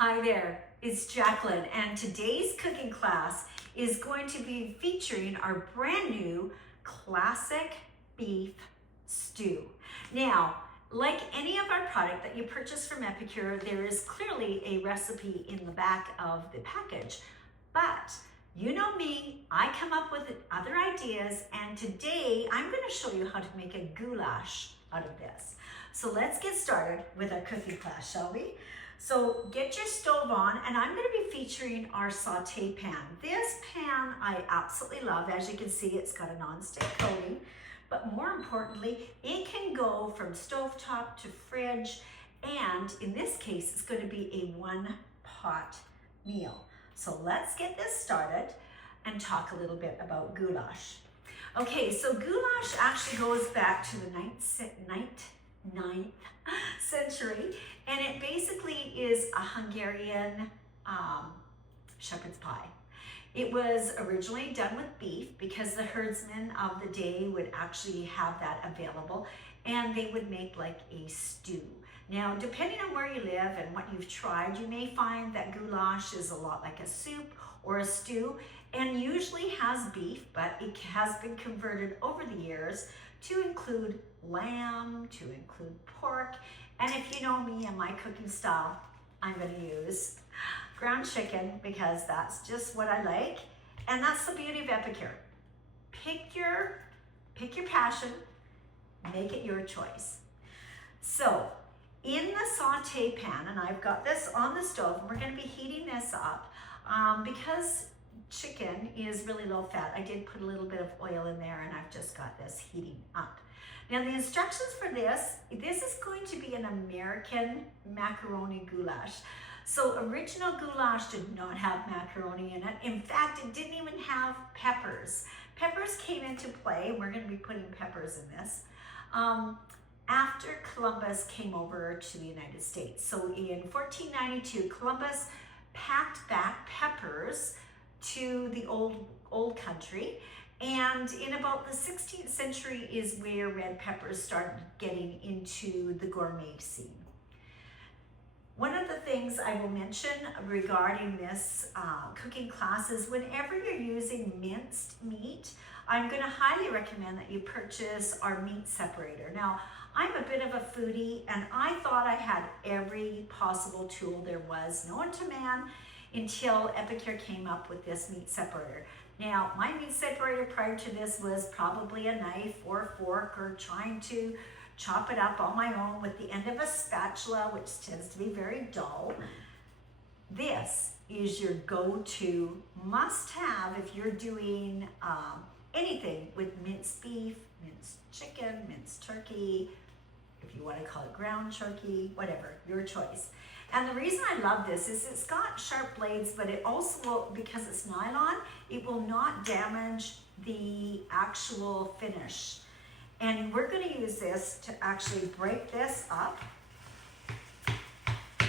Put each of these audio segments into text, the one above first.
Hi there, it's Jacqueline, and today's cooking class is going to be featuring our brand new classic beef stew. Now, like any of our product that you purchase from Epicure, there is clearly a recipe in the back of the package, but you know me, I come up with other ideas, and today I'm going to show you how to make a goulash out of this. So let's get started with our cooking class, shall we? So get your stove on, and I'm going to be featuring our saute pan. This pan I absolutely love. As you can see, it's got a non-stick coating, but more importantly, it can go from stovetop to fridge, and in this case, it's going to be a one-pot meal. So let's get this started and talk a little bit about goulash. Okay, so goulash actually goes back to the 9th century, and it basically is a Hungarian shepherd's pie. It was originally done with beef because the herdsmen of the day would actually have that available, and they would make like a stew. Now, depending on where you live and what you've tried, you may find that goulash is a lot like a soup or a stew, and usually has beef, but it has been converted over the years to include lamb, to include pork, and if you know me and my cooking style, I'm going to use ground chicken because that's just what I like, and that's the beauty of Epicure. Pick your passion, make it your choice. So in the saute pan, and I've got this on the stove, and we're going to be heating this up because chicken is really low fat. I did put a little bit of oil in there, and I've just got this heating up. Now the instructions for this is going to be an American macaroni goulash. So original goulash did not have macaroni in it. In fact, it didn't even have peppers. Peppers came into play. We're going to be putting peppers in this after Columbus came over to the United States. So in 1492, Columbus packed back peppers to the old country, and in about the 16th century is where red peppers started getting into the gourmet scene. One of the things I will mention regarding this cooking class is whenever you're using minced meat, I'm going to highly recommend that you purchase our meat separator. Now, I'm a bit of a foodie, and I thought I had every possible tool there was known to man until Epicure came up with this meat separator. Now, my meat separator prior to this was probably a knife or a fork, or trying to chop it up on my own with the end of a spatula, which tends to be very dull. This is your go-to must-have if you're doing anything with minced beef, minced chicken, minced turkey, if you want to call it ground turkey, whatever, your choice. And the reason I love this is it's got sharp blades, but it also will, because it's nylon, it will not damage the actual finish. And we're going to use this to actually break this up.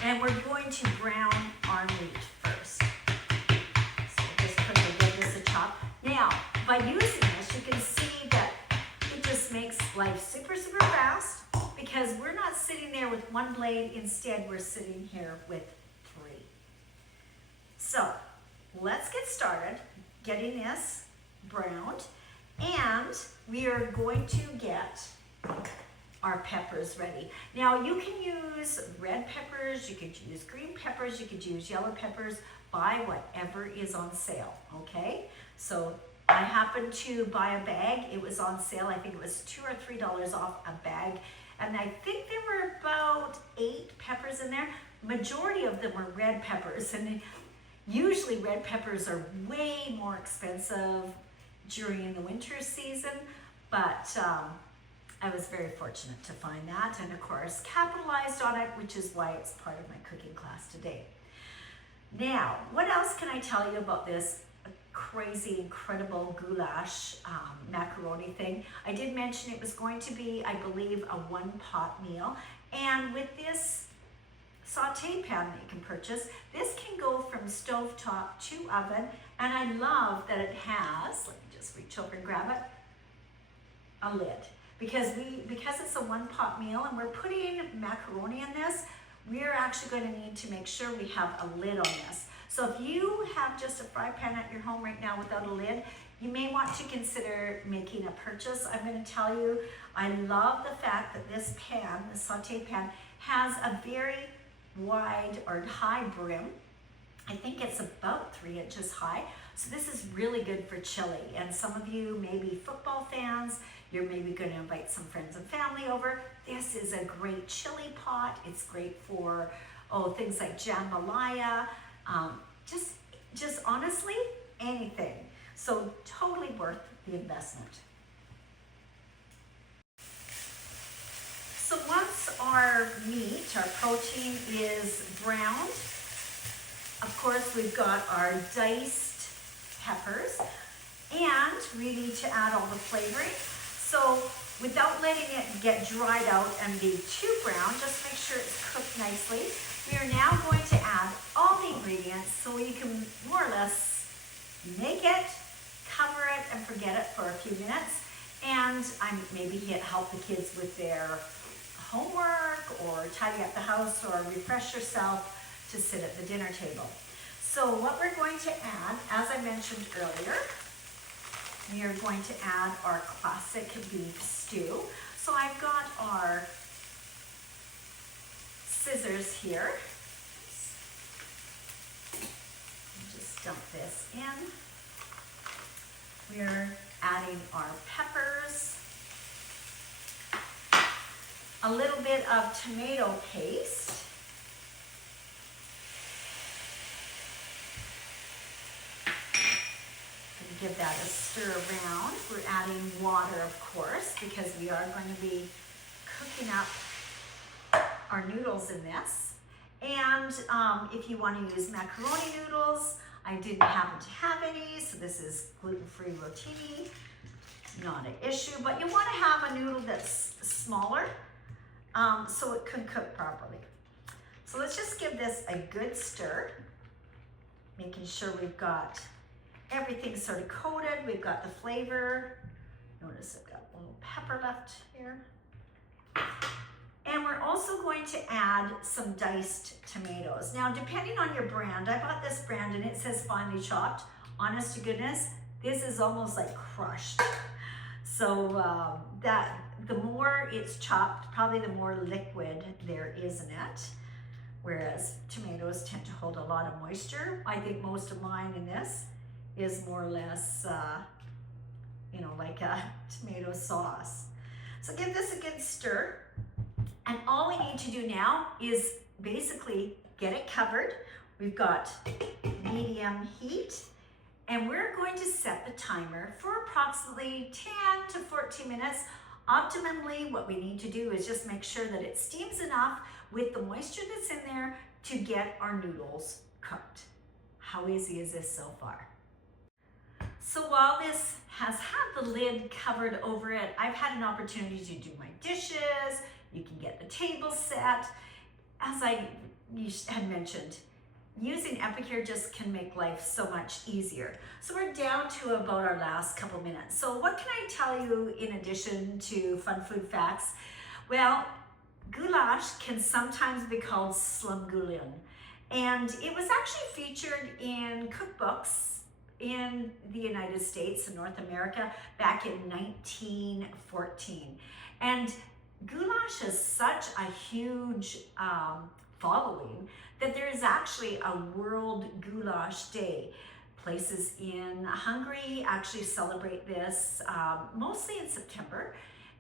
And we're going to brown our meat first. So just quickly give this a chop. Now, by using this, you can see that it just makes life super, super fast, because we're not sitting there with one blade. Instead, we're sitting here with 3. So let's get started getting this browned, and we are going to get our peppers ready. Now, you can use red peppers, you could use green peppers, you could use yellow peppers. Buy whatever is on sale, okay? So I happened to buy a bag. It was on sale. I think it was $2 or $3 off a bag. And I think there were about 8 peppers in there. Majority of them were red peppers. And usually red peppers are way more expensive during the winter season. But I was very fortunate to find that. And of course, capitalized on it, which is why it's part of my cooking class today. Now, what else can I tell you about this crazy, incredible goulash macaroni thing? I did mention it was going to be, I believe, a one-pot meal. And with this saute pan that you can purchase, this can go from stovetop to oven. And I love that it has, let me just reach over and grab it, a lid. Because it's a one-pot meal and we're putting macaroni in this, we are actually going to need to make sure we have a lid on this. So if you have just a fry pan at your home right now without a lid, you may want to consider making a purchase. I'm going to tell you, I love the fact that this pan, the saute pan, has a very wide or high brim. I think it's about 3 inches high. So this is really good for chili. And some of you may be football fans. You're maybe going to invite some friends and family over. This is a great chili pot. It's great for, things like jambalaya. Just honestly, anything. So totally worth the investment. So once our meat, our protein is browned, of course we've got our diced peppers, and we need to add all the flavoring. So without letting it get dried out and be too brown, just make sure it's cooked nicely. We are now going to add all the ingredients so you can more or less make it, cover it, and forget it for a few minutes. And maybe help the kids with their homework or tidy up the house or refresh yourself to sit at the dinner table. So what we're going to add, as I mentioned earlier, we are going to add our classic beef stew. So I've got our scissors here. Just dump this in. We're adding our peppers, a little bit of tomato paste, and give that a stir around. We're adding water, of course, because we are going to be cooking up our noodles in this. And if you want to use macaroni noodles, I didn't happen to have any, so this is gluten-free rotini, not an issue, but you want to have a noodle that's smaller so it can cook properly. So let's just give this a good stir, making sure we've got everything sort of coated. We've got the flavor. Notice I've got a little pepper left here. And we're also going to add some diced tomatoes. Now, depending on your brand, I bought this brand and it says finely chopped. Honest to goodness, this is almost like crushed. So that the more it's chopped, probably the more liquid there is in it. Whereas tomatoes tend to hold a lot of moisture. I think most of mine in this is more or less, like a tomato sauce. So give this a good stir. And all we need to do now is basically get it covered. We've got medium heat, and we're going to set the timer for approximately 10 to 14 minutes. Optimally, what we need to do is just make sure that it steams enough with the moisture that's in there to get our noodles cooked. How easy is this so far? So while this has had the lid covered over it, I've had an opportunity to do my dishes. You can get the table set. As I had mentioned, using Epicure just can make life so much easier. So we're down to about our last couple minutes. So what can I tell you in addition to fun food facts? Well, goulash can sometimes be called slumgullion. And it was actually featured in cookbooks in the United States and North America back in 1914. And goulash has such a huge following that there is actually a World Goulash Day. Places in Hungary actually celebrate this mostly in September.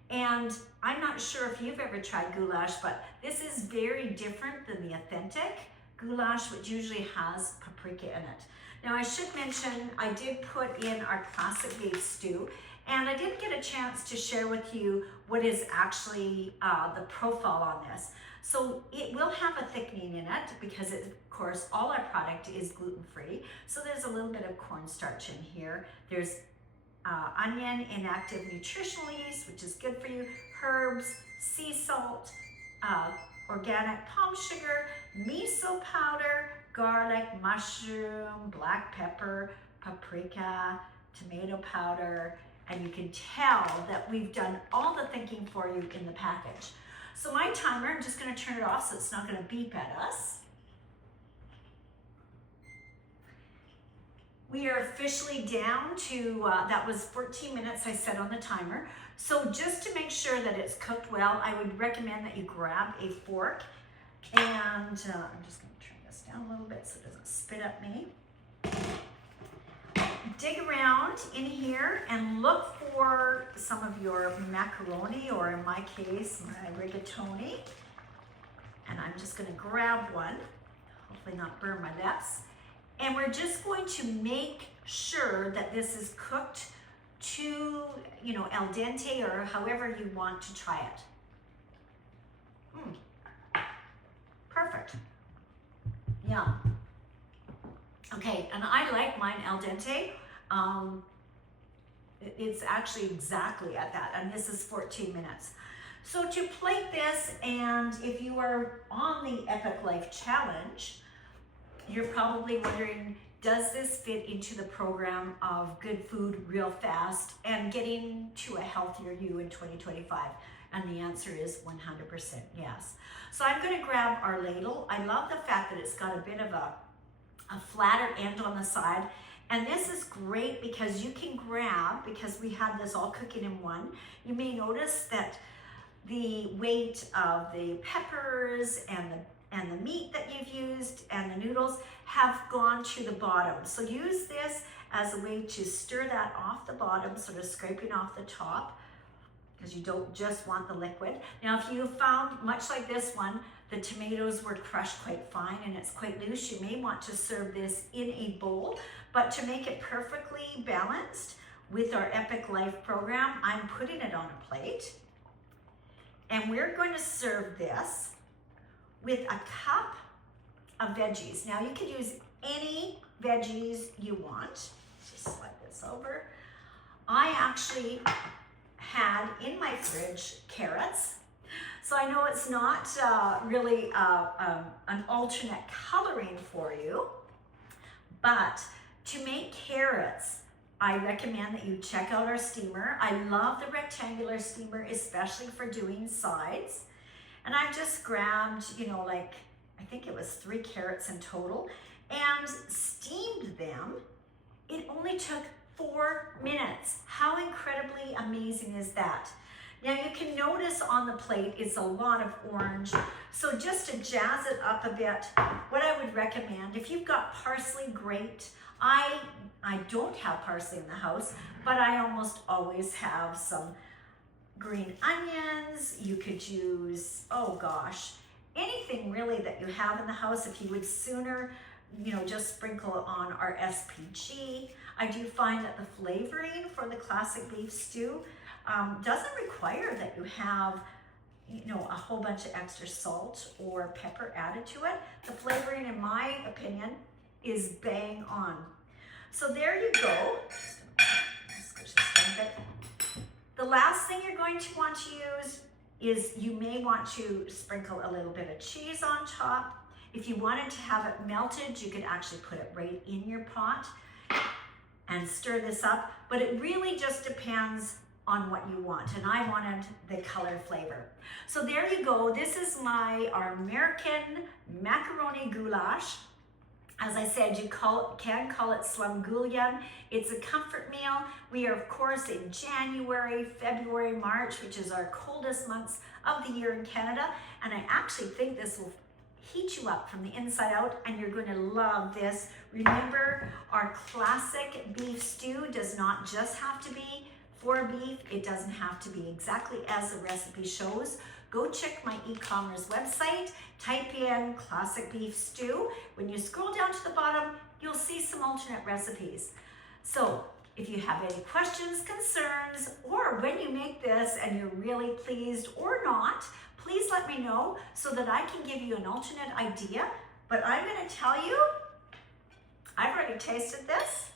And I'm not sure if you've ever tried goulash, but this is very different than the authentic goulash, which usually has paprika in it. Now I should mention, I did put in our classic beef stew, and I didn't get a chance to share with you what is actually the profile on this. So it will have a thickening in it because of course all our product is gluten-free. So there's a little bit of cornstarch in here. There's onion, inactive nutritional yeast, which is good for you, herbs, sea salt, organic palm sugar, miso powder, garlic, mushroom, black pepper, paprika, tomato powder, and you can tell that we've done all the thinking for you in the package. So my timer, I'm just gonna turn it off so it's not gonna beep at us. We are officially down to, that was 14 minutes I set on the timer. So just to make sure that it's cooked well, I would recommend that you grab a fork and I'm just gonna turn this down a little bit so it doesn't spit at me. Dig around in here and look for some of your macaroni, or in my case, my rigatoni. And I'm just gonna grab one, hopefully not burn my lips. And we're just going to make sure that this is cooked to, you know, al dente, or however you want to try it. Perfect. Yeah. Okay, and I like mine al dente. It's actually exactly at that, and this is 14 minutes. So to plate this, and if you are on the Epic Life Challenge, you're probably wondering, does this fit into the program of good food real fast and getting to a healthier you in 2025? And the answer is 100% yes. So I'm gonna grab our ladle. I love the fact that it's got a bit of a flatter end on the side. And this is great because you can grab, because we had this all cooking in one, you may notice that the weight of the peppers and the meat that you've used and the noodles have gone to the bottom. So use this as a way to stir that off the bottom, sort of scraping off the top, because you don't just want the liquid. Now, if you found, much like this one, the tomatoes were crushed quite fine and it's quite loose, you may want to serve this in a bowl. But to make it perfectly balanced with our Epic Life program, I'm putting it on a plate. And we're going to serve this with a cup of veggies. Now you can use any veggies you want. Just slide this over. I actually had in my fridge carrots. So I know it's not really an alternate coloring for you, but to make carrots, I recommend that you check out our steamer. I love the rectangular steamer, especially for doing sides. And I just grabbed, you know, like, I think it was 3 carrots in total, and steamed them. It only took 4 minutes. How incredibly amazing is that? Now you can notice on the plate it's a lot of orange. So just to jazz it up a bit, what I would recommend, if you've got parsley, great. I don't have parsley in the house, but I almost always have some green onions. You could use, oh gosh, anything really that you have in the house. If you would sooner, you know, just sprinkle on our SPG. I do find that the flavoring for the classic beef stew doesn't require that you have, you know, a whole bunch of extra salt or pepper added to it. The flavoring, in my opinion, is bang on. So there you go. The last thing you're going to want to use is, you may want to sprinkle a little bit of cheese on top. If you wanted to have it melted, you could actually put it right in your pot and stir this up, but it really just depends on what you want, and I wanted the color flavor. So there you go. This is our American macaroni goulash. As I said, you can call it slumgullion. It's a comfort meal. We are, of course, in January, February, March, which is our coldest months of the year in Canada, and I actually think this will heat you up from the inside out, and you're going to love this. Remember, our classic beef stew does not just have to be for beef. It doesn't have to be exactly as the recipe shows. Go check my e-commerce website, type in classic beef stew. When you scroll down to the bottom, you'll see some alternate recipes. So if you have any questions, concerns, or when you make this and you're really pleased or not, please let me know so that I can give you an alternate idea. But I'm going to tell you, I've already tasted this.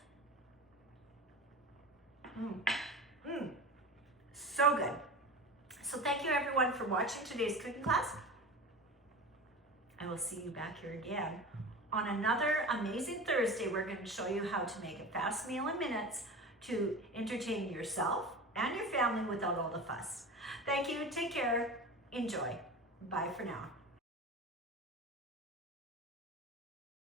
So good. So thank you everyone for watching today's cooking class. I will see you back here again on another amazing Thursday. We're going to show you how to make a fast meal in minutes to entertain yourself and your family without all the fuss. Thank you. Take care. Enjoy. Bye for now.